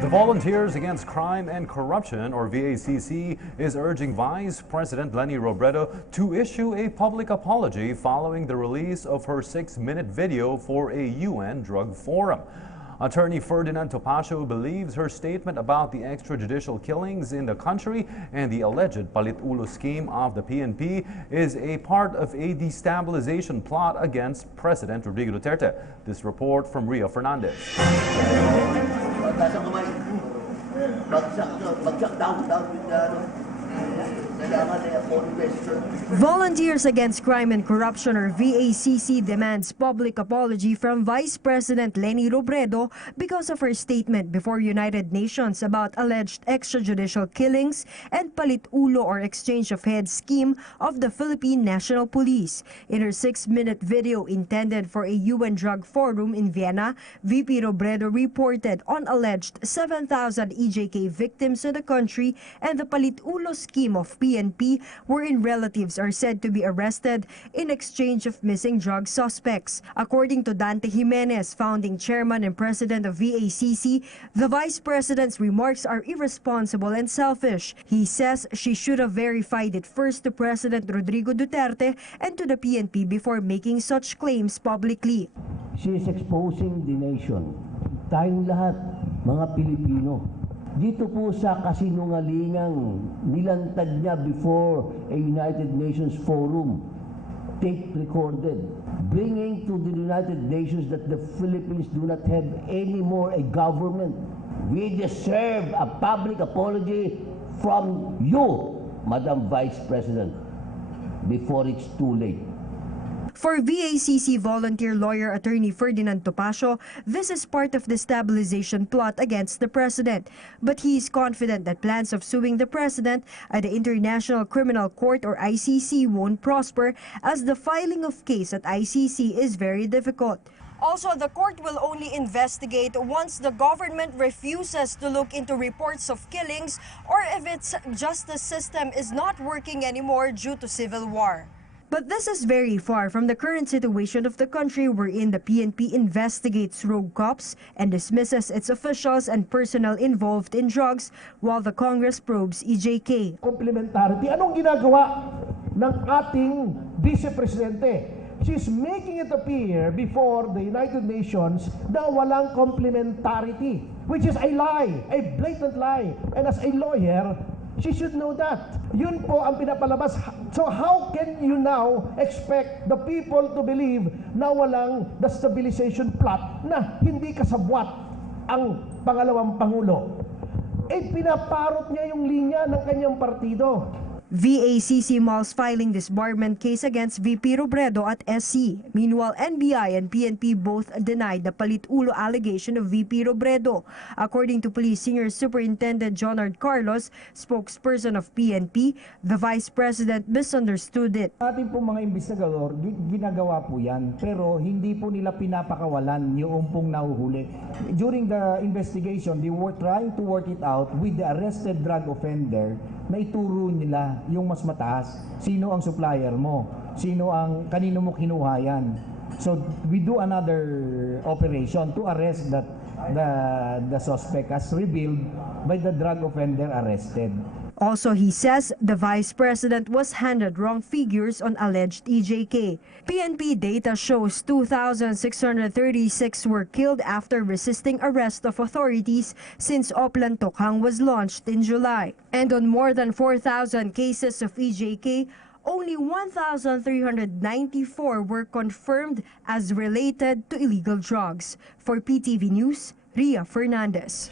The Volunteers Against Crime and Corruption, or VACC, is urging Vice President Leni Robredo to issue a public apology following the release of her 6-minute video for a UN drug forum. Attorney Ferdinand Topacio believes her statement about the extrajudicial killings in the country and the alleged palit-ulo scheme of the PNP is a part of a destabilization plot against President Rodrigo Duterte. This report from Ria Fernandez. Volunteers Against Crime and Corruption, or VACC, demands public apology from Vice President Leni Robredo because of her statement before United Nations about alleged extrajudicial killings and palit-ulo, or exchange of heads scheme of the Philippine National Police. In her 6-minute video intended for a UN drug forum in Vienna, VP Robredo reported on alleged 7,000 EJK victims in the country and the palit-ulo scheme of PNP, wherein relatives are said to be arrested in exchange of missing drug suspects. According to Dante Jimenez, founding chairman and president of VACC, the vice president's remarks are irresponsible and selfish. He says she should have verified it first to President Rodrigo Duterte and to the PNP before making such claims publicly. She is exposing the nation. Tayong lahat, mga Pilipino. Dito po sa kasinungalingang nilantad niya before a United Nations forum, tape recorded, bringing to the United Nations that the Philippines do not have any more a government. We deserve a public apology from you, Madam Vice President, before it's too late. For VACC volunteer lawyer attorney Ferdinand Topacio, this is part of the stabilization plot against the president. But he is confident that plans of suing the president at the International Criminal Court, or ICC, won't prosper, as the filing of case at ICC is very difficult. Also, the court will only investigate once the government refuses to look into reports of killings or if its justice system is not working anymore due to civil war. But this is very far from the current situation of the country, wherein the PNP investigates rogue cops and dismisses its officials and personnel involved in drugs, while the Congress probes EJK. Complementarity. Anong ginagawa ng ating Vice Presidente? She's making it appear before the United Nations na walang complementarity, which is a lie, a blatant lie. And as a lawyer, she should know that. Yun po ang pinapalabas. So how can you now expect the people to believe na walang destabilization plot na hindi kasabwat ang pangalawang Pangulo? Eh, pinaparot niya yung linya ng kanyang partido. VACC mulls filing disbarment case against VP Robredo at SC. Meanwhile, NBI and PNP both denied the palit-ulo allegation of VP Robredo. According to Police Senior Superintendent Jonard Carlos, spokesperson of PNP, the Vice President misunderstood it. Ating po mga investigador, ginagawa po yan, pero hindi po nila pinapakawalan yung pong nahuhuli. During the investigation, they were trying to work it out with the arrested drug offender na ituro nila yung mas mataas. Sino ang supplier mo? Kanino mo kinuha yan? So we do another operation to arrest the suspect as revealed by the drug offender arrested. Also, he says the Vice President was handed wrong figures on alleged EJK. PNP data shows 2,636 were killed after resisting arrest of authorities since Oplan Tokhang was launched in July. And on more than 4,000 cases of EJK, only 1,394 were confirmed as related to illegal drugs. For PTV News, Ria Fernandez.